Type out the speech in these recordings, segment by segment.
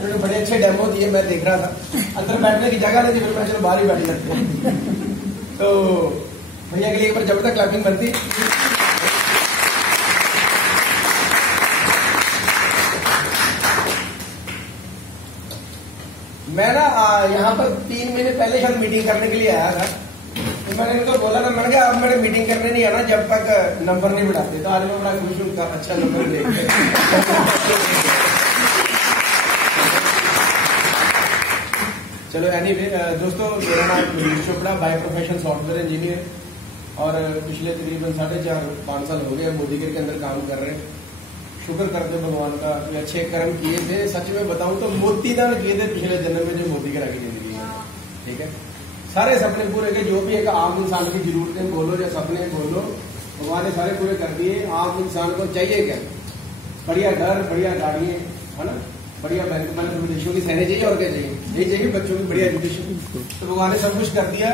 उन्होंने बड़े अच्छे डेमो दिए, मैं देख रहा था। अंदर बैठने की जगह नहीं थी, फिर मैं चलो बाहर ही बैठ सकते हैं। तो भैया के लिए एक बार जबरदस्त क्लैपिंग बनती। मैं ना यहाँ पर 3 महीने पहले शायद मीटिंग करने के लिए आया था। तो मैंने इनको बोला था, मैंने कहा अब मैंने मीटिंग करने नहीं आना जब तक नंबर नहीं बढ़ाते। तो आज मैं बड़ा खुश हूँ, अच्छा नंबर लेके। चलो एनीवे दोस्तों, मेरा नाम Manish Chopra, by profession software engineer, और पिछले तकरीबन 4.5-5 साल हो गए मोदीगिर के अंदर काम कर रहे हैं। शुक्र करते भगवान का कि अच्छे कर्म किए थे। सच में बताऊं तो मोतीदान किए थे पिछले जन्म में, जो मोदीगिर की जिंदगी है। ठीक है, सारे सपने पूरे के, जो भी एक आम इंसान की जरूरतें बोलो या सपने बोलो, भगवान ने सारे पूरे कर दिए। आम इंसान को चाहिए क्या? बढ़िया घर, बढ़िया गाड़ियां, है ना, बढ़िया बैंक बैलेंस, विदेशों की सहने चाहिए, और क्या चाहिए? यही चाहिए, बच्चों की बढ़िया एजुकेशन। तो भगवान ने सब कुछ कर दिया।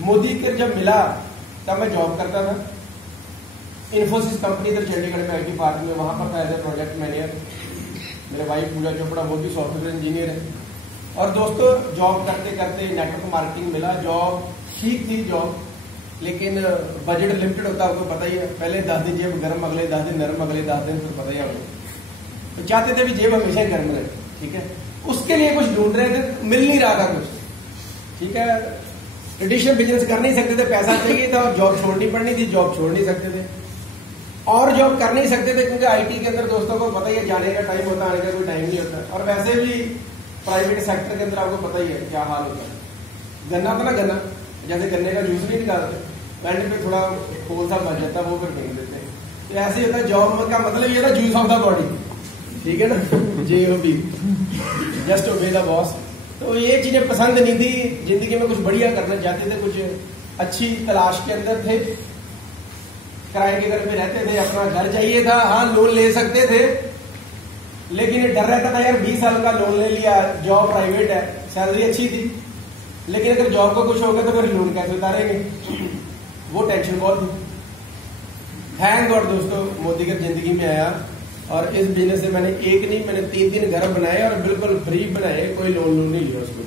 मोदीगिर जब मिला तब मैं जॉब करता था इन्फोसिस कंपनी इधर चंडीगढ़ में, IT पार्क में, वहां पर था एज ए प्रोजेक्ट मैनेजर। मेरे वाइफ पूजा चोपड़ा, वो भी सॉफ्टवेयर इंजीनियर है। और दोस्तों जॉब करते करते नेटवर्क मार्केटिंग मिला। जॉब ठीक थी जॉब, लेकिन बजट लिमिटेड होता है, आपको पता ही है। पहले 10 दिन जेब गर्म, अगले 10 दिन नरम, अगले 10 दिन फिर पता ही आपको। तो चाहते थे भी जेब हमेशा गर्म रहे। ठीक है, उसके लिए कुछ ढूंढ रहे थे, मिल नहीं रहा था कुछ। ठीक है, ट्रेडिशनल बिजनेस कर नहीं सकते थे, पैसा चाहिए था, और जॉब छोड़नी पड़नी थी, जॉब छोड़ नहीं सकते थे, और जॉब कर नहीं सकते थे, क्योंकि IT के अंदर दोस्तों को पता ही है, जाने का टाइम होता है, आने का कोई टाइम नहीं होता। और वैसे भी प्राइवेट सेक्टर के अंदर आपको पता ही है क्या हाल होता है। गन्ना था ना, गन्ना जैसे गन्ने का जूस नहीं निकालते, पैंट पे थोड़ा खोल सा बच जाता है, वो फिर फेंक देते हैं। तो ऐसे ही होता है। जॉब का मतलब ये था जूस ऑफ द बॉडी, ठीक है ना, JOB, just obey the boss. तो ये चीजें पसंद नहीं थी, जिंदगी में कुछ बढ़िया करना चाहते थे, कुछ अच्छी तलाश के अंदर थे। किराए के घर में रहते थे, अपना घर चाहिए था। हाँ, लोन ले सकते थे, लेकिन डर रहता था यार 20 साल का लोन ले लिया, जॉब प्राइवेट है, सैलरी अच्छी थी, लेकिन अगर जॉब को कुछ हो गया तो फिर लोन कैसे उतारेंगे, वो टेंशन बहुत थी। थैंक गॉड दोस्तों, मोदीगिर जिंदगी में आया, और इस बिजनेस से मैंने एक नहीं, मैंने 3 घर बनाए, और बिल्कुल फ्री बनाए, कोई लोन नहीं लिया उसको।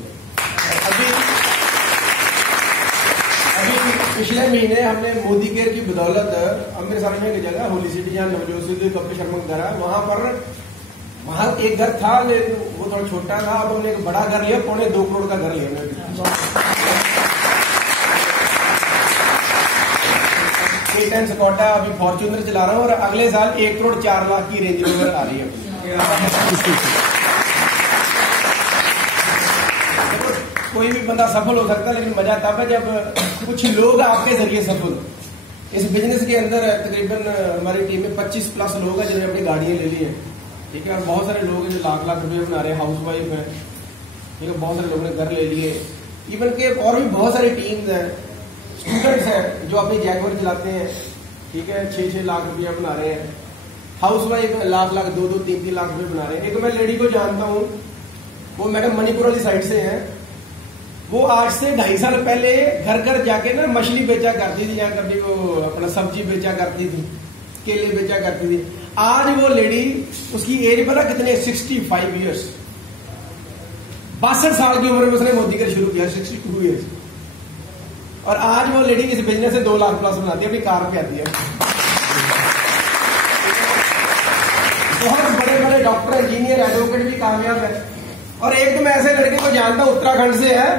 पिछले महीने हमने मोदीगिर की बदौलत अमृतसर में एक जगह होली सिटी, जहाँ नवजोत सिद्धू कपिल शर्मा का घर है, वहां एक घर था, लेकिन वो थोड़ा छोटा था। अब हमने एक बड़ा घर लिया, 2.25 करोड़ का घर लिया। K10 स्कॉडा, अभी फॉर्च्यूनर चला रहा हूँ, और अगले साल 1 करोड़ 4 लाख की रेंज रोवर आ रही है। कोई भी बंदा सफल हो सकता है, लेकिन मजा तब है जब कुछ लोग आपके जरिए सफल हो। इस बिजनेस के अंदर तकरीबन हमारी टीम में 25+ लोग हैं जिन्होंने अपनी गाड़ियां ले ली है। ठीक है, और बहुत सारे लोग हैं जो लाख रुपए बना रहे हैं, हाउस वाइफ है। ठीक है, बहुत सारे लोगों ने घर ले लिए, इवन के और भी बहुत सारी टीम्स हैं, स्टूडेंट्स हैं जो अपनी जैगवर चलाते हैं। ठीक है, 6-6 लाख रुपया बना रहे हैं। हाउस वाइफ लाख 2-2, 3-3 लाख रुपए बना रहे हैं। एक मैं लेडी को जानता हूँ, वो मैडम मणिपुर वाली साइड से है। वो आज से 2.5 साल पहले घर घर जाके ना मछली बेचा करती थी, या कभी वो अपना सब्जी बेचा करती थी, केले बेचा करती थी। आज वो लेडी, उसकी एज पता कितने, 65 ईयर्स, 62 साल की उम्र में उसने मोदीगिर शुरू किया, 62 ईयर्स। और आज वो लेडी इस बिजनेस से 2 लाख प्लस बनाती है, अपनी कार पे आती है। बहुत बड़े बड़े डॉक्टर, इंजीनियर, एडवोकेट भी कामयाब है। और एक तो मैं ऐसे लड़के को जानता हूं, उत्तराखंड से है,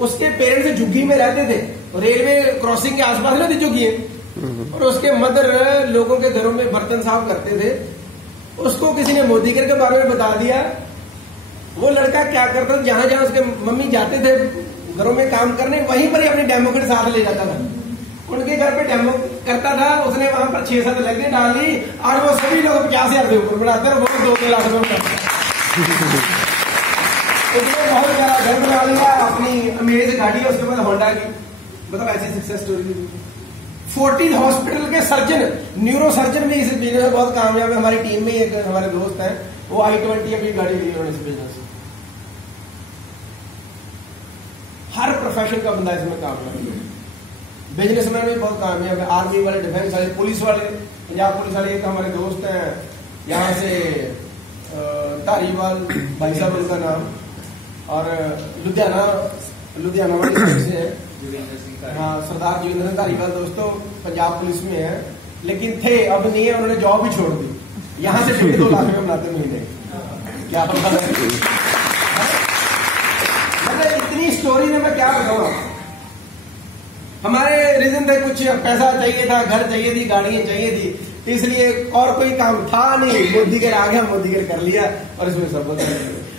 उसके पेरेंट्स झुग्गी में रहते थे, रेलवे क्रॉसिंग के आसपास ना थी झुग्गी, और उसके मदर लोगों के घरों में बर्तन साफ करते थे। उसको किसी ने मोदीगिर के बारे में बता दिया। वो लड़का क्या करता था, जहां जहां उसके मम्मी जाते थे घरों में काम करने, वहीं पर ही अपने डेमो किट साथ ले जाता था। उनके घर पे डेमो करता था, उसने वहां पर 6-7 लगे डाल दी, और वो सभी लोग 50,000 से ऊपर बनाते हैं, वो 2-3 लाख रुपए। उसने बहुत सारा घर बना लिया, अपनी अमेज गाड़ी है, उसके बाद होंडा की, मतलब ऐसी सक्सेस स्टोरी। 40 हॉस्पिटल के सर्जन, न्यूरो सर्जन भी इस बिजनेस में बहुत कामयाब है। हमारी टीम में एक हमारे दोस्त हैं, वो I-20 अपनी गाड़ी ली उन्होंने इस बिजनेस से। हर प्रोफेशन का बंदा इसमें कामयाब है। बिजनेसमैन भी बहुत कामयाब है, आर्मी वाले, डिफेंस वाले, पुलिस वाले, पंजाब पुलिस वाले, एक हमारे दोस्त हैं यहाँ से धारीवाल भाई साहब उनका नाम, और लुधियाना वाली साइड से है। हाँ, सरदार जोगिंदर सिंह धारीवाल दोस्तों पंजाब पुलिस में है, लेकिन थे, अब नहीं है, उन्होंने जॉब ही छोड़ दी। यहाँ से 2 लाख रुपए बनाते महीने, क्या पता। मतलब इतनी स्टोरी में मैं क्या बताऊँ। हमारे रीजन थे, कुछ पैसा चाहिए था, घर चाहिए थी, गाड़ियां चाहिए थी, इसलिए और कोई काम था नहीं। मोदीगर आ गया, मोदीगर कर लिया, और इसमें सब बता।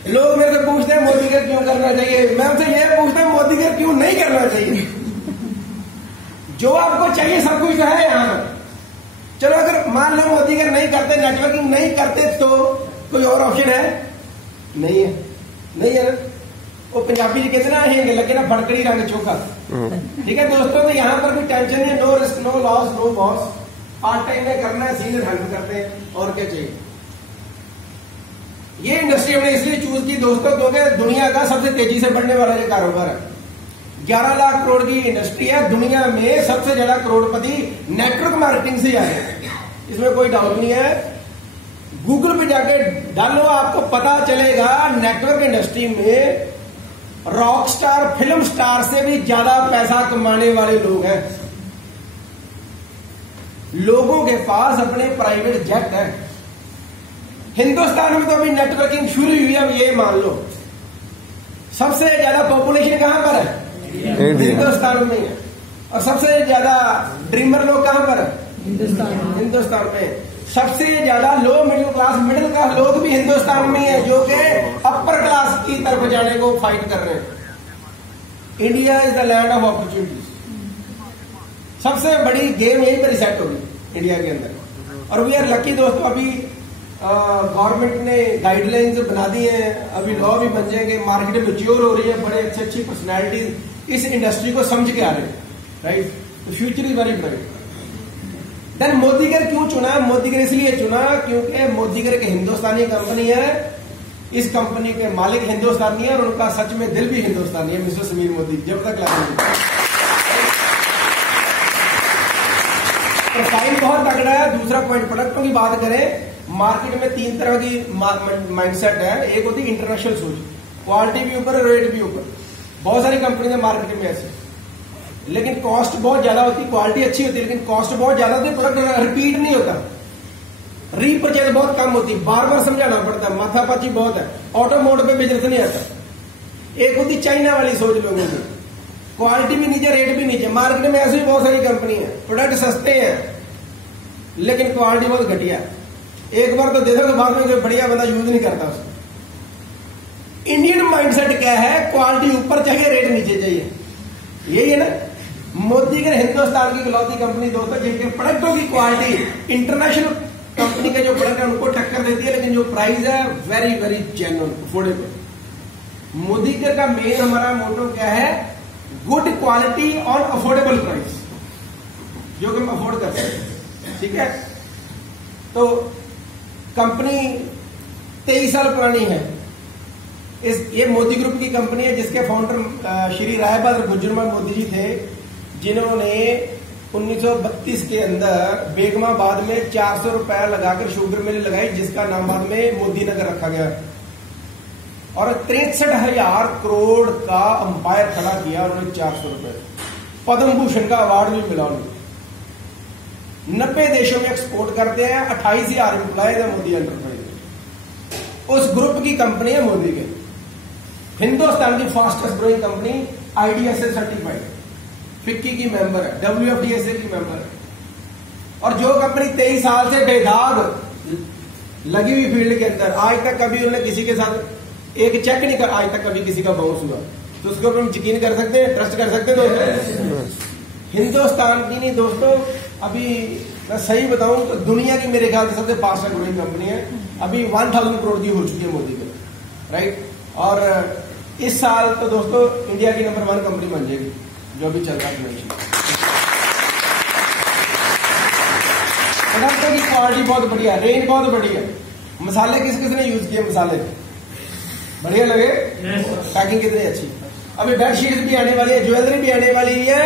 लोग मेरे से पूछते हैं मोदीगर क्यों करना चाहिए, मैं उनसे ये पूछता हूँ मोदीगर क्यों नहीं करना चाहिए। जो आपको चाहिए सब कुछ है यहाँ पर। चलो अगर मान लो मोदीगर नहीं करते, नेटवर्किंग नहीं करते, तो कोई और ऑप्शन है? नहीं है, नहीं है ना। वो पंजाबी जी कितना रहेंगे, लगे ना फड़कड़ी रंग चोखा। ठीक है दोस्तों, तो यहाँ पर कोई टेंशन नहीं, no risk, no loss, no boss. Part time में करना है, सीधे हेल्प करते हैं, और क्या चाहिए। ये इंडस्ट्री हमने इसलिए चूज की दोस्तों, क्योंकि दुनिया का सबसे तेजी से बढ़ने वाला ये कारोबार है। 11 लाख करोड़ की इंडस्ट्री है, दुनिया में सबसे ज्यादा करोड़पति नेटवर्क मार्केटिंग से आए हैं, इसमें कोई डाउट नहीं है। गूगल पे जाके डालो, आपको पता चलेगा नेटवर्क इंडस्ट्री में रॉक स्टार, फिल्म स्टार से भी ज्यादा पैसा कमाने वाले लोग हैं। लोगों के पास अपने प्राइवेट जेट है। हिंदुस्तान में तो अभी नेटवर्किंग शुरू हुई है, अब ये मान लो सबसे ज्यादा पॉपुलेशन कहां पर है? हिंदुस्तान में है। और सबसे ज्यादा ड्रीमर लोग कहां पर है? हिंदुस्तान में। सबसे ज्यादा लो मिडिल क्लास लोग भी हिंदुस्तान में है, जो कि अपर क्लास की तरफ जाने को फाइट कर रहे हैं। India is the land of opportunities. सबसे बड़ी गेम यही पर सेट होगी इंडिया के अंदर। और वी आर लकी दोस्तों, अभी गवर्नमेंट ने गाइडलाइंस बना दी है, अभी लॉ भी बन जाएंगे, मार्केट मैच्योर हो रही है, बड़े अच्छी पर्सनैलिटीज इस इंडस्ट्री को समझ के आ रहे हैं, राइट। तो future is very bright. Then मोदीगर क्यों चुना? मोदीगर इसलिए चुना क्योंकि मोदीगर एक हिंदुस्तानी कंपनी है, इस कंपनी के मालिक हिंदुस्तानी है, और उनका सच में दिल भी हिंदुस्तानी है, मिस्टर समीर मोदी। जब तक प्रोफाइल बहुत तगड़ा है। दूसरा पॉइंट, प्रोडक्टों की बात करें, मार्केट में 3 तरह की माइंडसेट है। एक होती है इंटरनेशनल सोच, क्वालिटी भी ऊपर, रेट भी ऊपर। बहुत सारी कंपनी है मार्केट में ऐसे, लेकिन कॉस्ट बहुत ज्यादा होती है। क्वालिटी अच्छी होती है लेकिन कॉस्ट बहुत ज्यादा होती है, प्रोडक्ट रिपीट नहीं होता, रीपरचेज बहुत कम होती, बार बार समझाना पड़ता है, माथापच्ची बहुत है, ऑटो मोड पे बिजनेस नहीं आता। एक होती चाइना वाली सोच लोगों की, क्वालिटी भी नीचे, रेट भी नीचे। मार्केट में ऐसी भी बहुत सारी कंपनी है, प्रोडक्ट सस्ते हैं लेकिन क्वालिटी बहुत घटिया है। एक बार तो दे दो तो बाद में कोई बढ़िया बंदा यूज नहीं करता उसको। इंडियन माइंडसेट क्या है? क्वालिटी ऊपर चाहिए, रेट नीचे चाहिए, यही है ना। मोदीगर हिंदुस्तान की इकलौती कंपनी दोस्तों जिनके प्रोडक्टों की क्वालिटी इंटरनेशनल कंपनी के जो प्रोडक्ट है उनको टक्कर देती है, लेकिन जो प्राइस है वेरी वेरी जेन्युइन, अफोर्डेबल। मोदीगर का मेन हमारा मोटो क्या है? गुड क्वालिटी और अफोर्डेबल प्राइस, जो कि हम अफोर्ड कर सकते हैं। ठीक है, तो कंपनी 23 साल पुरानी है। ये मोदी ग्रुप की कंपनी है जिसके फाउंडर श्री रायबहादुर गुजरमल मोदी जी थे, जिन्होंने 1932 के अंदर बेगमाबाद में 400 रुपया लगाकर शुगर मिल लगाई, जिसका नाम बाद में मोदी नगर रखा गया, और 63,000 करोड़ का अंपायर खड़ा किया उन्होंने 400 रुपए। पद्म भूषण का अवार्ड भी मिला उनको। 90 देशों में एक्सपोर्ट करते हैं, 28,000 एम्प्लॉयज है मोदी एंटरप्राइज। उस ग्रुप की कंपनी है मोदी के। हिंदुस्तान की fastest growing company, IDSA certified, FICCI की मेंबर है, WFDSA की मेंबर है। और जो कंपनी 23 साल से बेदाग लगी हुई फील्ड के अंदर, आज तक कभी उन्होंने किसी के साथ एक चेक नहीं कर, आज तक कभी किसी का बाउंस हुआ, तो उसके ऊपर हम यकीन कर सकते हैं, ट्रस्ट कर सकते हैं दोस्तों। हिंदुस्तान की नहीं दोस्तों, अभी मैं सही बताऊं तो दुनिया की मेरे ख्याल से सबसे फास्ट ग्रोइंग कंपनी है। अभी 1000 करोड़ की हो चुकी है मोदी के, राइट। और इस साल तो दोस्तों इंडिया की नंबर 1 कंपनी बन जाएगी, जो भी चल रहा है। प्रोडक्टों की क्वालिटी बहुत बढ़िया, रेंज बहुत बढ़िया। मसाले किस किसने यूज किए? मसाले बढ़िया लगे, पैकिंग कितनी अच्छी। अभी बेडशीट भी आने वाली है, ज्वेलरी भी आने वाली है,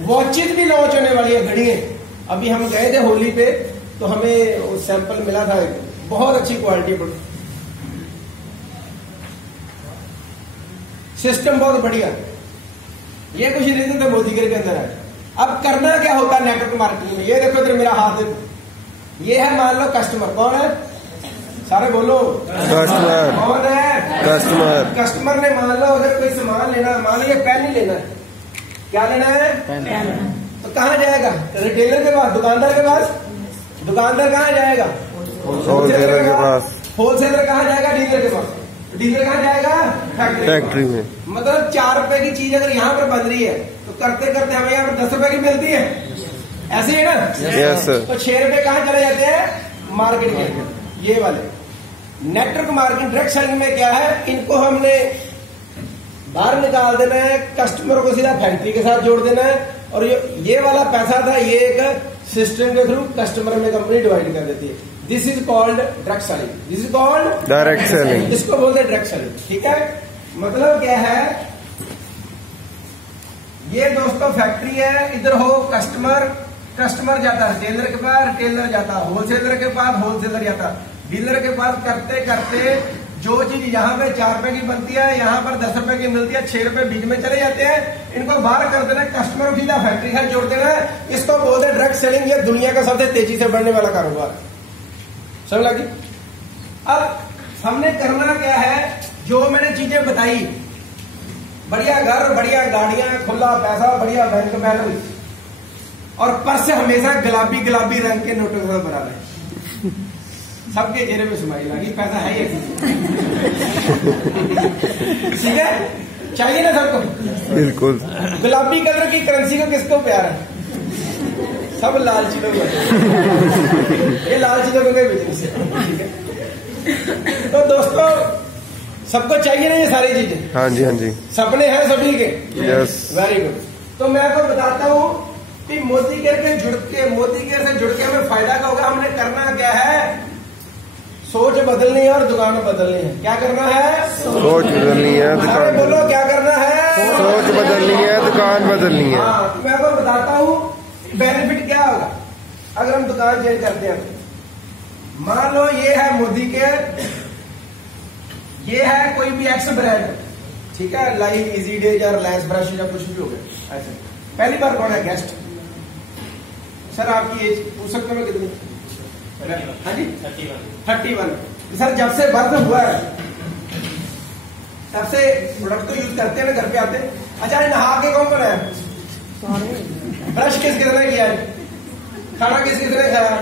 वॉचेज भी लॉन्च होने वाली है, घड़ियां। अभी हम गए थे होली पे, तो हमें सैंपल मिला था, बहुत अच्छी क्वालिटी सिस्टम बहुत बढ़िया। ये कुछ रीजन तो मोदी के अंदर है। अब करना क्या होता है नेटवर्क मार्केटिंग में, ये देखो इधर मेरा हाथ देखो, ये है मान लो कस्टमर। कौन है सारे बोलो? कस्टमर। कौन है? कस्टमर। कस्टमर ने मान लो अगर कोई सामान लेना, मान लो ये पेन ही लेना है, क्या लेना है? पेन। तो कहाँ जाएगा? रिटेलर के पास, दुकानदार के पास। दुकानदार कहाँ जाएगा? होलसेलर के पास। होलसेलर कहाँ जाएगा? डीलर के पास। डीलर कहाँ जाएगा? फैक्ट्री में। मतलब 4 रुपए की चीज अगर यहाँ पर बन रही है तो करते करते हमें यहाँ पर 10 रुपए की मिलती है, ऐसे ही ना? Yes sir. तो 6 रुपए कहाँ चले जाते हैं? मार्केट में। ये वाले नेटवर्क मार्केटिंग डायरेक्ट सेलिंग में क्या है, इनको हमने बाहर निकाल देना है, कस्टमर को सीधा फैक्ट्री के साथ जोड़ देना है, और ये वाला पैसा था ये एक सिस्टम के थ्रू कस्टमर में कंपनी डिवाइड कर देती है। This is called direct selling. This is called direct selling. इसको बोलते हैं डायरेक्ट सेलिंग। ठीक है, मतलब क्या है, ये दोस्तों फैक्ट्री है, इधर हो कस्टमर, कस्टमर जाता है टेलर के पास, टेलर जाता है होलसेलर के पास, होलसेलर जाता डीलर के पास। करते करते जो चीज यहाँ पे 4 रुपए की बनती है यहाँ पर 10 रुपए की मिलती है, 6 रुपए बीच में चले जाते हैं, इनको बाहर कर देना, कस्टमर को सीधा फैक्ट्री से जोड़ देना है। इसको बोलते हैं डायरेक्ट सेलिंग। ये दुनिया का सबसे तेजी से बढ़ने वाला कारोबार है, समझ लगी? अब हमने करना क्या है, जो मैंने चीजें बताई, बढ़िया घर, बढ़िया गाड़ियां, खुला पैसा, बढ़िया बैंक बैलेंस, और पर्स हमेशा गुलाबी गुलाबी रंग के नोटों से भरा रहे, सबके चेहरे में स्माइल आ गई, पैसा है ही ठीक है, चाहिए ना सबको? बिल्कुल। गुलाबी कलर की करेंसी को किसको प्यार है? सब लालची लोग ये लालची लोगों का बिजनेस है। तो दोस्तों सबको चाहिए ना ये सारी चीजें? हाँ जी, हाँ जी। सपने हैं सभी के। Yes, very good. तो मैं आपको बताता हूँ कि मोदी केयर से जुड़ के हमें फायदा क्या होगा। हमने करना क्या है, सोच बदलनी है और दुकान बदलनी है। क्या करना है? सोच बदलनी है, दुकान बोलो क्या करना है? सोच बदलनी है, दुकान बदलनी है। हाँ, मैं आपको बताता हूँ बेनिफिट क्या होगा अगर हम दुकान चेंज करते हैं। मान लो ये है मोदी केयर, ये है कोई भी एक्स ब्रांड, ठीक है, लाइव इजी डेज या रिलायंस ब्रश या कुछ भी हो गया ऐसे। पहली बार कौन है गेस्ट? सर आपकी एज पूछ सकते हैं कितनी? हाँ जी 31। सर जब से बर्थ हुआ है तब से प्रोडक्ट तो यूज करते हैं ना, घर पे आते हैं। अच्छा नहा के कौन बनाया? ब्रश किस किसने किया है? खाना किस किसने खाया?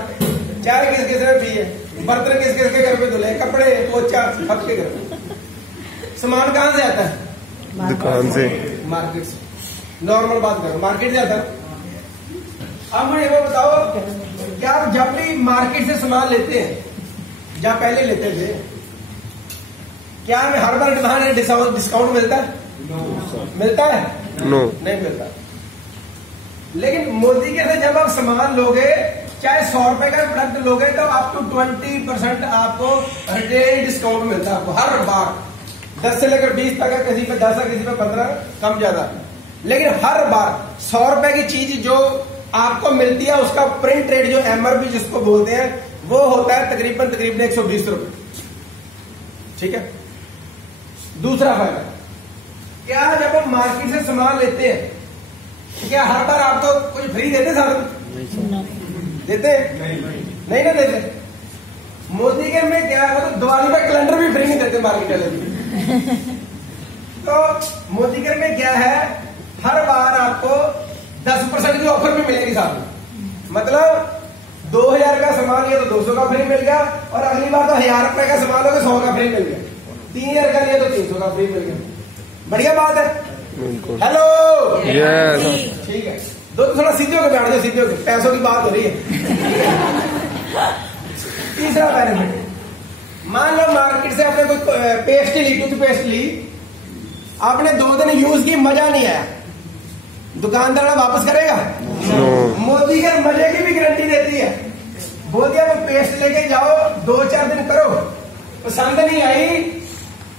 चाय किस किसने पी है? बर्तन किस किसके घर पे धुले? कपड़े पोछा सबके घर पे। सामान कहाँ से आता है? दुकान से, मार्केट से। नॉर्मल बात करो, मार्केट से आता है। अब मुझे वो बताओ, क्या आप जब भी मार्केट से सामान लेते हैं, जहाँ पहले लेते थे, क्या हमें हर बार डिस्काउंट मिलता है? मिलता है? नो, नहीं मिलता। लेकिन मोदी के से जब आप सामान लोगे, चाहे 100 रुपए का प्रोडक्ट लोगे, तो आप तो 20% आपको रिटेल डिस्काउंट मिलता है। आपको हर बार 10 से लेकर 20 तक, किसी पे 10 है, किसी पे 15, कम ज्यादा। लेकिन हर बार 100 रुपए की चीज जो आपको मिलती है, उसका प्रिंट रेट जो MRP जिसको बोलते हैं, वो होता है तकरीबन 120 रुपए। ठीक है। दूसरा फायदा क्या, जब हम मार्केट से सामान लेते हैं, क्या हर बार आपको कुछ फ्री देते सामान? देते नहीं ना देते। मोदी के में क्या है, तो दिवाली का कैलेंडर भी फ्री नहीं देते मार्केट वाले। तो मोदी के में क्या है, हर बार आपको 10% की ऑफर भी मिलेगी साथ में। मतलब 2000 का सामान लिया तो 200 का फ्री मिल गया, और अगली बार तो 1000 रुपए का सामान होगा 100 का फ्री मिल गया। 3000 का लिया तो 300 का फ्री मिल गया। बढ़िया बात है। हेलो, यस, ठीक है। दो थोड़ा सीधे होकर बैठ जाओ, सीधे होकर, पैसों की बात हो रही है। तीसरा बेनिफिट, मान लो मार्केट से आपने कोई पेस्ट ली, टूथपेस्ट ली, आपने 2 दिन यूज की, मजा नहीं आया, दुकानदार वापस करेगा? मोदी के मजे की भी गारंटी देती है। बोल दिया वो पेस्ट लेके जाओ, 2-4 दिन करो, पसंद नहीं आई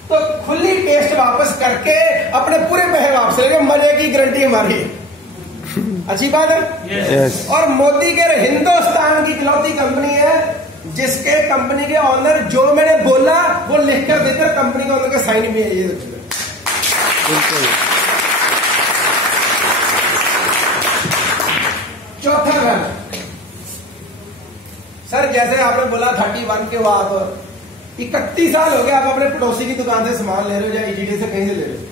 तो खुली पेस्ट वापस करके अपने पूरे पैसे वापस लेंगे, मजे की गारंटी हमारी। अच्छी बात है। यस। और मोदी के हिंदुस्तान की इकलौती कंपनी है जिसके कंपनी के ऑनर जो मैंने बोला वो लिख कर देते, कंपनी के ऑनर का साइन भी है। ये बिल्कुल। चौथा गाना, सर जैसे आपने बोला 31 के हो आप, 31 साल हो गए आप अपने पड़ोसी की दुकान से सामान ले रहे हो या ईजीडी से कहीं से ले रहे हो।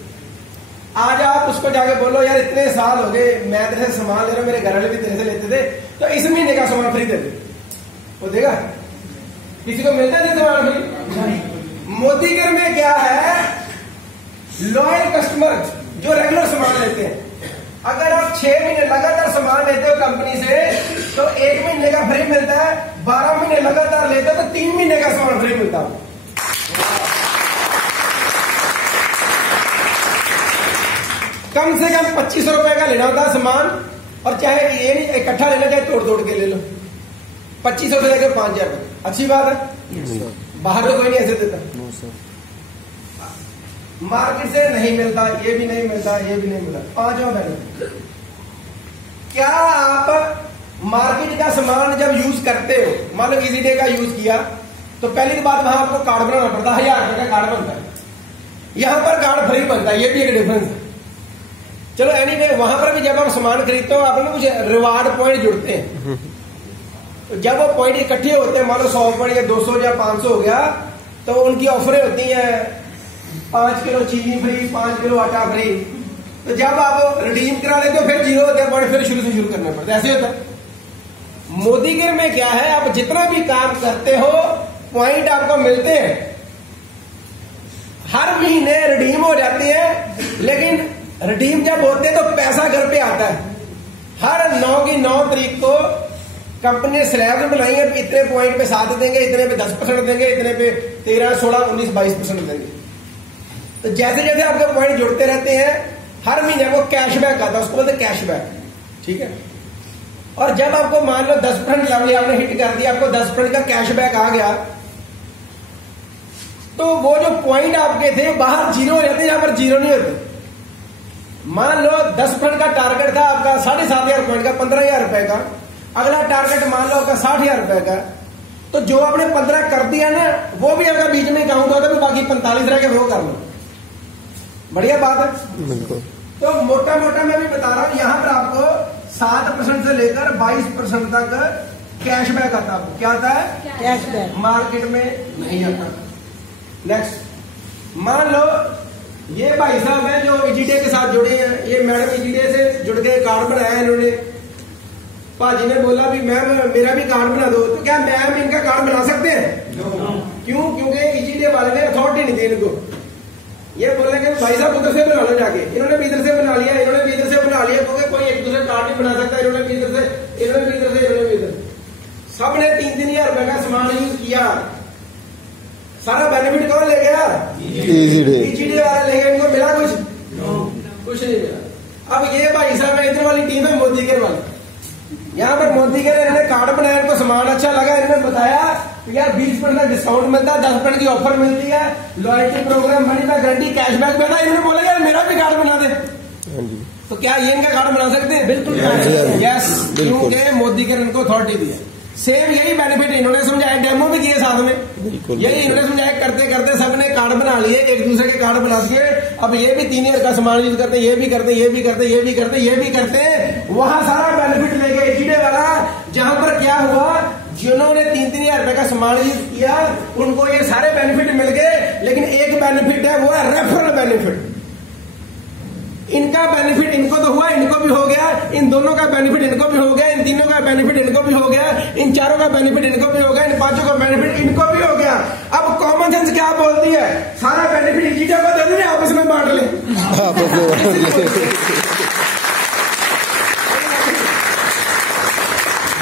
आज आप उसको जाके बोलो यार इतने साल हो गए मैं तेरे से सामान ले रहा हूं, मेरे घर वाले भी तेरे से लेते थे, तो इस महीने का सामान फ्री दे दे, वो देगा? किसी को मिलता है सामान फ्री? मोदीगिर में क्या है, लॉयल कस्टमर जो रेगुलर सामान लेते हैं, अगर आप 6 महीने लगातार सामान लेते हो कंपनी से तो 1 महीने का फ्री मिलता है, 12 महीने लगातार लेते हो तो 3 महीने का सामान फ्री मिलता है। कम से कम 2500 रुपए का लेना होता है सामान, और चाहे ये नहीं इकट्ठा लेना, चाहे तोड़ तोड़ के ले लो। 2500 से लेकर 5000 रुपए, अच्छी बात है। बाहर तो कोई नहीं ऐसे देता, मार्केट से नहीं मिलता, ये भी नहीं मिलता, ये भी नहीं मिलता। पांचवा बेनिफिट, क्या आप मार्केट का सामान जब यूज करते हो, मान लो ईजी डे का यूज किया, तो पहली बात वहां आपको कार्ड बनाना पड़ता है, 1000 रुपए का कार्ड बनता है, यहां पर कार्ड फ्री बनता है, ये भी एक डिफरेंस है। चलो एनीवे, वहां पर भी जब आप सामान खरीदते हो आप कुछ रिवार्ड पॉइंट जुड़ते हैं, तो जब वो पॉइंट इकट्ठे होते हैं, मान लो 100 पॉइंट या 200 या 500 हो गया, तो उनकी ऑफरें होती हैं 5 किलो चीनी फ्री, 5 किलो आटा फ्री। तो जब आप रिडीम करा लेते हो फिर 0 होते हैं पॉइंट, फिर शुरू से शुरू करने पड़ते, ऐसे होता है। मोदीगिर में क्या है, आप जितना भी काम करते हो पॉइंट आपको मिलते हैं, हर महीने रिडीम हो जाते हैं, लेकिन रिडीम जब होते हैं तो पैसा घर पे आता है। हर 9 की 9 तारीख को कंपनी ने स्लैब बनाई है, इतने पॉइंट पे 7 देंगे, इतने पे 10% देंगे, इतने पे 13, 16, 19, 22% देंगे। तो जैसे जैसे आपके पॉइंट जुड़ते रहते हैं, हर महीने को कैशबैक आता है, उसको बोलते हैं कैशबैक, ठीक है। और जब आपको मान लो 10% लेवल आपने हिट कर दिया, आपको 10% का कैशबैक आ गया, तो वो जो पॉइंट आपके थे बाहर 0 हो जाते हैं, यहां पर 0 नहीं होते। मान लो 10% का टारगेट था आपका 7500 पॉइंट का, 15000 रुपए का, अगला टारगेट मान लो आपका 60000 रुपए का, तो जो आपने 15 कर दिया ना, वो भी आपका बीच में काउंट होता है, बाकी 45 रह के वो कर लो, बढ़िया बात है। बिल्कुल। तो मोटा मोटा मैं भी बता रहा हूं, यहां पर आपको 7% से लेकर 22% तक कैशबैक आता है। क्या आता है? कैशबैक। मार्केट में नहीं आता। नेक्स्ट, मान लो ये भाई साहब है जो ईजीडे के साथ जुड़े हैं, ये मैडम ईजीडे से जुड़ के कार्ड बनाया इन्होंने, भाजी ने बोला भी मैम मेरा भी कार्ड बना दो, तो क्या मैम इनका कार्ड बना सकते हैं? क्यों? क्योंकि ईजीडे वाले ने अथॉरिटी नहीं दी इनको, ये बोले कि भाई साहब उधर से बना लो जाके, इन्होंने भी इधर से बना लिया, इन्होंने भी इधर से बना लिया, क्योंकि कोई एक दूसरे कार्ड नहीं बना सकता, इन्होंने भी इधर से, इन्होंने भी इधर से, इन्होंने भी इधर, सबने 3-3000 रुपए का सामान यूज किया, सारा बेनिफिट कौन ले गया? ईजीडे वाला ले गया, इनको मिला कुछ? कुछ नहीं मिला। अब ये भाई साहब इधर वाली टीम है मोदीगिर वाली, यहाँ पर मोदीगिर इन्होंने कार्ड बनाया, इनको सामान अच्छा लगा, इन्होंने बताया यार 20% डिस्काउंट मिलता है, 10% की ऑफर मिलती है, loyalty programme, money back guarantee, cashback मिलता है, इन्होंने बोला यार मेरा भी कार्ड बना दे, तो क्या ये इनका कार्ड बना सकते हैं? बिल्कुल यस, क्योंकि मोदीगिर इनको अथॉरिटी दी है। सेम यही बेनिफिट इन्होंने समझाया, डेमो भी किए साथ में, यही इन्होंने समझाया, करते करते सबने कार्ड बना लिए, एक दूसरे के कार्ड बना दिए, अब ये भी 3000 का सामान यूज करते, ये भी करते, ये भी करते, ये भी करते, ये भी करते, वहां सारा बेनिफिट ले गए ईजीडे वाला। जहां पर क्या हुआ, जिन्होंने 3-3000 रुपए का सामान यूज किया उनको ये सारे बेनिफिट मिल गए, लेकिन एक बेनिफिट है, वो है रेफरल बेनिफिट। इनका बेनिफिट इनको तो हुआ, इनको भी हो गया, इन दोनों का बेनिफिट इनको भी हो गया, इन तीनों का बेनिफिट इनको भी हो गया, इन चारों का बेनिफिट इनको भी हो गया, इन 5 का बेनिफिट इनको भी हो गया। अब कॉमन सेंस क्या बोलती है, सारा बेनिफिट ईजीडे को दे दें, आपस में बांट लें।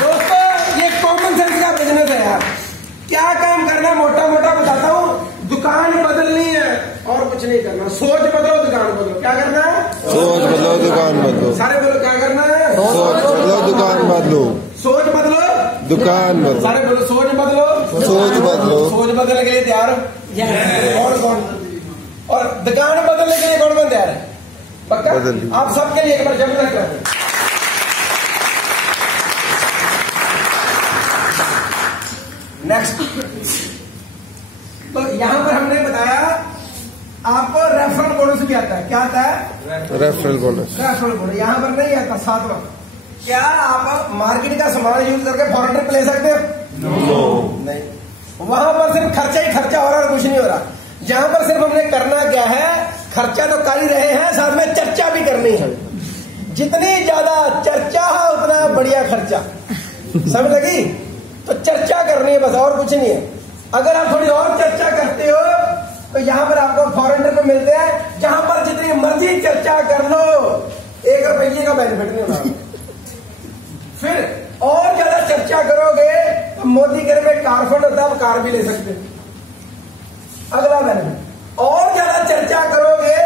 दोस्तों ये कॉमन सेंस का बिजनेस है यार। क्या काम करना, मोटा मोटा बताता हूँ, दुकान बदलनी है और कुछ नहीं करना, सोच बदलो दुकान बदलो। क्या करना है? सोच बदलो दुकान बदलो। सारे बोलो क्या करना है? सोच बदलो दुकान बदलो। सोच बदलो दुकान बदलो। सारे बोलो सोच बदलो, सोच बदलो। सोच बदलने के लिए तैयार हो? और कौन? और दुकान बदलने के लिए कौन कौन तैयार है? पक्का? आप सबके लिए एक बार जब तक करते। नेक्स्ट, तो यहां पर हमने बताया आपको रेफरल कोड बोनस भी आता है। क्या आता है? Referral bonus. रेफरल बोनस यहाँ पर नहीं आता। 7वां, क्या आप मार्केट का सामान यूज करके फॉरेन ट्रिप ले सकते हो? नहीं। वहां पर सिर्फ खर्चा ही खर्चा हो रहा है और कुछ नहीं हो रहा। यहाँ पर सिर्फ हमने करना क्या है, खर्चा तो कर ही रहे हैं, साथ में चर्चा भी करनी है। जितनी ज्यादा चर्चा है उतना बढ़िया खर्चा। समझ लगी? तो चर्चा करनी है बस, और कुछ नहीं है। अगर आप थोड़ी और चर्चा करते हो तो यहाँ पर आपको फॉरेन ट्रिप मिलते हैं, जहां पर जितनी मर्जी चर्चा कर लो, 1 रुपये का बेनिफिट नहीं होगा। फिर और ज्यादा चर्चा करोगे तो मोदी घर में कार फंड होता है, आप कार भी ले सकते हो। अगला बेनिफिट, और ज्यादा चर्चा करोगे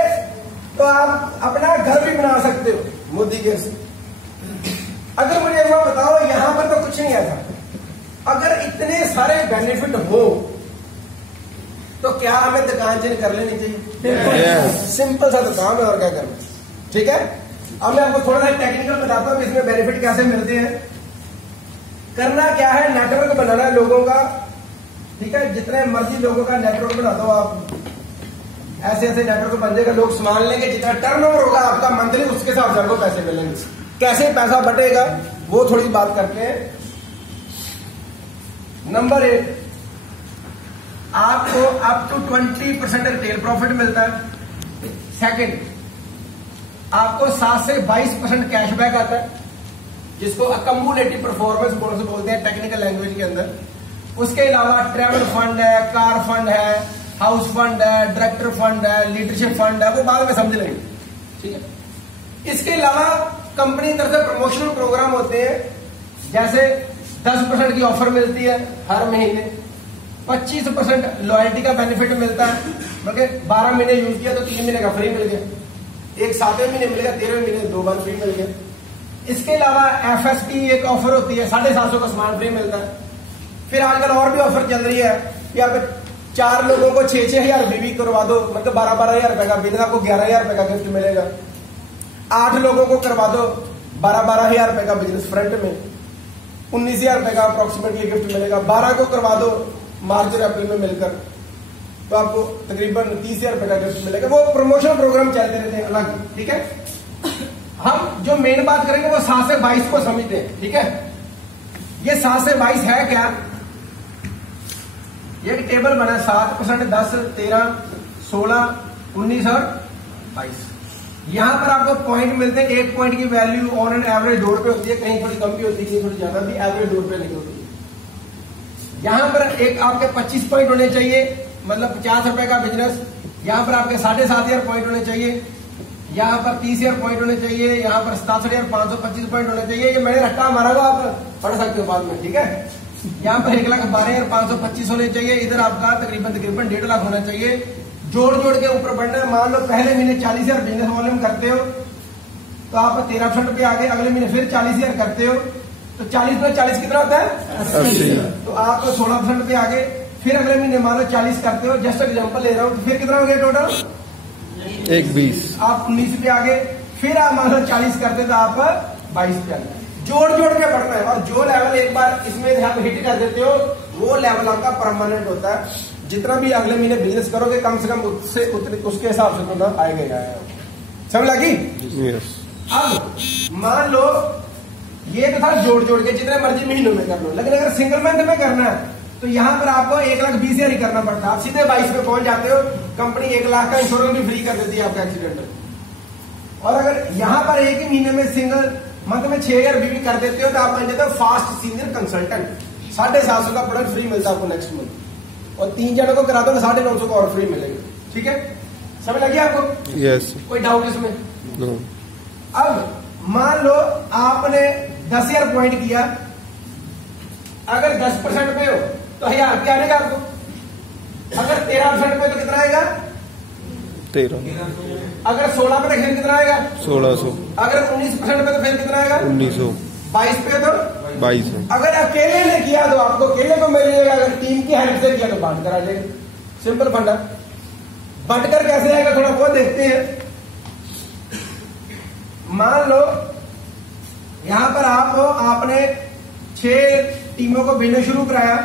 तो आप अपना घर भी बना सकते हो मोदी घर से। अगर मुझे एक बात बताओ, यहां पर तो कुछ नहीं आता। अगर इतने सारे बेनिफिट हो तो क्या हमें दुकान चेंज कर लेनी चाहिए? सिंपल सा तो काम है, और क्या करना। ठीक है, अब मैं आपको थोड़ा सा टेक्निकल बताता हूं कि इसमें बेनिफिट कैसे मिलते हैं। करना क्या है, नेटवर्क बनाना है लोगों का। ठीक है, जितने मर्जी लोगों का नेटवर्क बना दो आप, ऐसे ऐसे नेटवर्क बन जाएगा, लोग संभाल लेंगे। जितना टर्नओवर होगा आपका मंथली, उसके हिसाब से आपको पैसे मिलेंगे। कैसे पैसा बटेगा वो थोड़ी सी बात करते हैं। नंबर 1, आपको अप टू 20% रिटेल प्रॉफिट मिलता है। सेकंड, आपको 7 से 22% कैशबैक आता है, जिसको अकम्युलेटिव परफॉर्मेंस बोनस बोलते हैं टेक्निकल लैंग्वेज के अंदर। उसके अलावा ट्रैवल फंड है, कार फंड है, हाउस फंड है, डायरेक्टर फंड है, लीडरशिप फंड है, वो बाद में समझ लेंगे। ठीक है, इसके अलावा कंपनी की तरफ से प्रमोशनल प्रोग्राम होते हैं, जैसे 10% की ऑफर मिलती है हर महीने, 25% लॉयल्टी का बेनिफिट मिलता है। मतलब 12 महीने यूज किया तो 3 महीने का फ्री मिल गया, एक 7वें महीने मिलेगा, 13वें महीने 2 बार फ्री मिल गया। इसके अलावा FSP एक ऑफर होती है, 750 का सामान फ्री मिलता है। फिर आजकल और भी ऑफर चल रही है कि आप 4 लोगों को 6-6 हजार बीवी करवा दो, मतलब 12-12 हजार रुपए का बिल, आपको 11 हजार रुपए का गिफ्ट मिलेगा। 8 लोगों को करवा दो 12-12 हजार रुपए का बिजनेस फ्रंट में, 19 हजार रुपए का अप्रोक्सीमेटली गिफ्ट मिलेगा। 12 को करवा दो मार्च और अप्रैल में मिलकर, तो आपको तकरीबन 30 हजार रुपए का गिफ्ट मिलेगा। वो प्रमोशनल प्रोग्राम चलते रहते हैं अलग। ठीक है, हम जो मेन बात करेंगे वो 7 से 22 को समझते हैं। ठीक है, ये 7 से 22 है क्या? ये एक टेबल बना है, 7%, 10, 13, 16, 19 और 22। यहां पर आपको पॉइंट मिलते हैं। 1 पॉइंट की वैल्यू ऑन एंड एवरेज 2 रुपए होती है, कहीं थोड़ी कम भी होती है, कहीं थोड़ी ज्यादा भी, एवरेज 2 रुपए लिखी होती है। यहां पर एक आपके 25 पॉइंट होने चाहिए, मतलब 50 रुपए का बिजनेस। यहां पर आपके 7,500 पॉइंट होने चाहिए, यहाँ पर 30,000 पॉइंट होने चाहिए, यहाँ पर 67,525 पॉइंट होने चाहिए। ये मैंने रट्टा मारा हुआ, आप पढ़ सकते हो बाद में। ठीक है, यहाँ पर 1,12,525 होने चाहिए। इधर आपका तकरीबन 1.5 लाख होना चाहिए। जोड़ जोड़ के ऊपर बढ़ना है। मान लो पहले महीने 40,000 बिजनेस वॉल्यूम करते हो तो आप 13% पे आ गए, अगले महीने फिर 40,000 करते हो तो 40 में 40 कितना होता है? 80। तो आप 16% पे आ गए, फिर अगले महीने मान लो 40 करते हो, जस्ट एग्जाम्पल ले रहा हूँ, फिर कितना हो गया टोटल? 1,20। आप 19 पे आ गए, फिर आप मान लो 40 करते तो आप 22 पे आ गए। जोड़ जोड़ के बढ़ना है, और जो लेवल एक बार इसमें आप हिट कर देते हो वो लेवल आपका परमानेंट होता है। जितना भी अगले महीने बिजनेस करोगे कम से कम उससे उसके हिसाब से तो आएगा ही आएगा। समझ लगी? यस। अब मान लो ये तो था जोड़ जोड़ के, जितने मर्जी महीनों में कर लो, लेकिन अगर सिंगल मंथ में करना है तो यहाँ पर आपको 1,20,000 ही करना पड़ता है। आप सीधे 22 पे पहुंच जाते हो। कंपनी 1 लाख का इंश्योरेंस भी फ्री कर देती है आपका एक्सीडेंट। और अगर यहाँ पर एक ही महीने में सिंगल मंथ में 6,000 भी कर देते हो तो आप बन जाते हो फास्ट सीनियर कंसल्टेंट। 750 का प्रोडक्ट फ्री मिलता है आपको नेक्स्ट मंथ, और 3 जनों को करा दो तो 950 का और फ्री मिलेगा। ठीक है, समझ लगी आपको? यस। कोई डाउट इसमें? नो। अब मान लो आपने 10,000 पॉइंट किया, अगर 10% पे हो तो 1,000 रुपया आएगा आपको। अगर 13% पे तो कितना आएगा? 13। अगर 16 पे तो फिर कितना आएगा? 1600। अगर 19% पे तो फिर कितना आएगा? 1900। 22 पे तो 2200। अगर अकेले ने किया तो आपको अकेले को मिल जाएगा, अगर टीम की हेल्प से किया तो बांट कर आ जाएगा। सिंपल फंडा। बंटकर कैसे आएगा थोड़ा वो देखते हैं। मान लो यहां पर आपने 6 टीमों को बिजनेस शुरू कराया,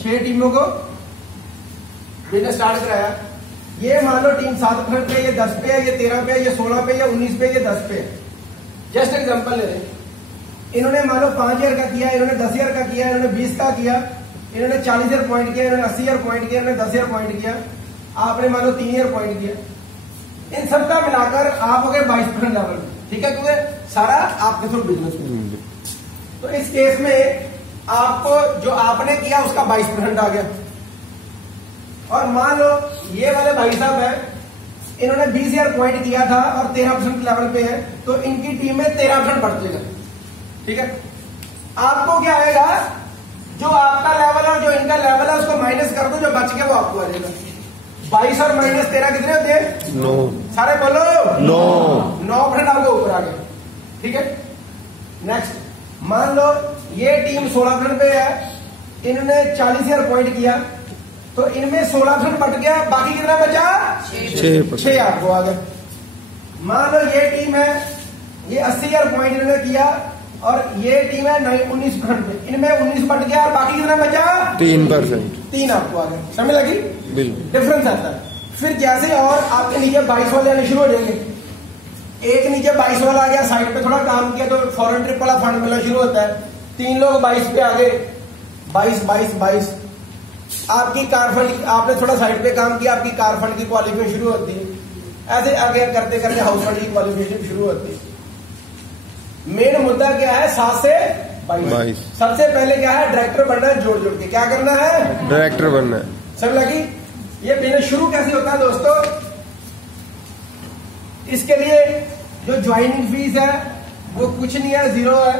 6 टीमों को बिजनेस स्टार्ट कराया। ये मान लो टीम 7% पे, ये 10 पे है, ये 13 पे, ये 16 पे, ये 19 पे, ये 10 पे है। जस्ट एग्जांपल ले रहे हैं। इन्होंने मान लो 5000 का किया, इन्होंने 10000 का किया, इन्होंने 20 का किया, इन्होंने 40000 पॉइंट किया, इन्होंने 80000 पॉइंट किया, इन्होंने 10000 पॉइंट किया, आपने मान लो 3000 पॉइंट किया। इन सबका मिलाकर आप हो गए 22% लेवल, ठीक है, क्योंकि सारा आपके थ्रू बिजनेस में। तो इस केस में आपको जो आपने किया उसका 22% आ गया। और मान लो ये वाले भाई साहब है, इन्होंने 20000 पॉइंट किया था और 13% लेवल पे है, तो इनकी टीम में 13% बढ़ जाएगा, ठीक है। आपको क्या आएगा, जो आपका लेवल है, जो इनका लेवल है, उसको माइनस कर दो, जो बच गया वो आपको आ जाएगा। 22 और माइनस 13 कितने होते हैं? 9। सारे बोलो 9। 9% आपको ऊपर आ गया, ठीक है। नेक्स्ट, मान लो ये टीम 16% पे है, इन्होंने 40000 पॉइंट किया, तो इनमें 16% बढ़ गया, बाकी कितना बचा? 6 आपको आ गया। मान लो ये टीम है, ये 80000 पॉइंट इन्होंने किया, और ये टीम है 19% पे, इनमें 19 बढ़ गया, और बाकी कितना बचा? 3%। 3 आपको आ गया। समझ लगी? बिल्कुल। डिफरेंस आता है। फिर जैसे और आपके नीचे 22 वाले आने शुरू हो जाएंगे। एक नीचे 22 वाला आ गया, साइड पे थोड़ा काम किया तो फॉरेन ट्रिप वाला फंड मिलना शुरू होता है। 3 लोग 22 पे आ गए, 22 आपकी कार फंड, आपने थोड़ा साइड पे काम किया, आपकी कार फंड की क्वालिफिकेशन शुरू होती है। ऐसे आगे करते करते हाउस फंड की क्वालिफिकेशन शुरू होती है। मेन मुद्दा क्या है? 7 से 22। सबसे पहले क्या है? डायरेक्टर बनना है, जोड़ जोड़ के क्या करना है? डायरेक्टर बनना है। समझ लगी? ये बिजनेस शुरू कैसे होता है दोस्तों? इसके लिए जो ज्वाइनिंग फीस है वो कुछ नहीं है, 0 है।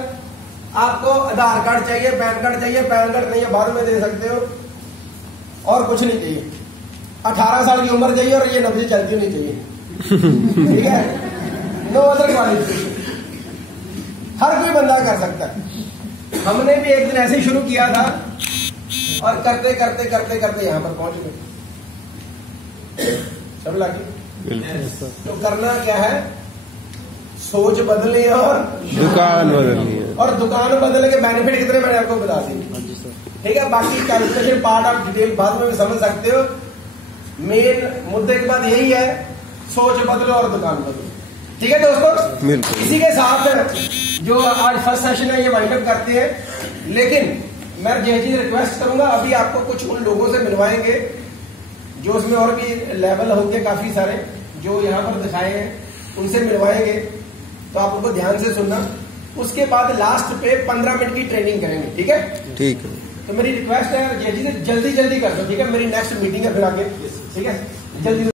आपको आधार कार्ड चाहिए, पैन कार्ड चाहिए, पैन कार्ड नहीं है बाद में दे सकते हो, और कुछ नहीं चाहिए। 18 साल की उम्र चाहिए, और ये नब्ज चलती नहीं चाहिए, ठीक है। नो अदर क्वालिफिकेशन, हर कोई बंदा कर सकता है। हमने भी एक दिन ऐसे ही शुरू किया था, और करते करते करते करते यहां पर पहुंच गए। सब लगी? तो करना क्या है? सोच बदले और दुकान बदलनी है। और दुकान बदलने के बेनिफिट कितने मैंने आपको बता दी, ठीक है। बाकी कैलकुलेशन पार्ट आप डिटेल बाद में भी समझ सकते हो। मेन मुद्दे के बाद यही है, सोच बदलो और दुकान बदलो, ठीक है दोस्तों। इसी के साथ जो आज फर्स्ट सेशन है ये वाइंड अप करते हैं। लेकिन मैं ये चीज रिक्वेस्ट करूंगा, अभी आपको कुछ उन लोगों से मिलवाएंगे जो उसमें और भी लेवल होंगे काफी सारे, जो यहाँ पर दिखाए हैं, उनसे मिलवाएंगे। तो आप उनको ध्यान से सुनना। उसके बाद लास्ट पे 15 मिनट की ट्रेनिंग करेंगे, ठीक है? ठीक है। तो मेरी रिक्वेस्ट है ये चीजें जल्दी जल्दी कर दो, ठीक है। मेरी नेक्स्ट मीटिंग है फिर आगे, ठीक है, जल्दी।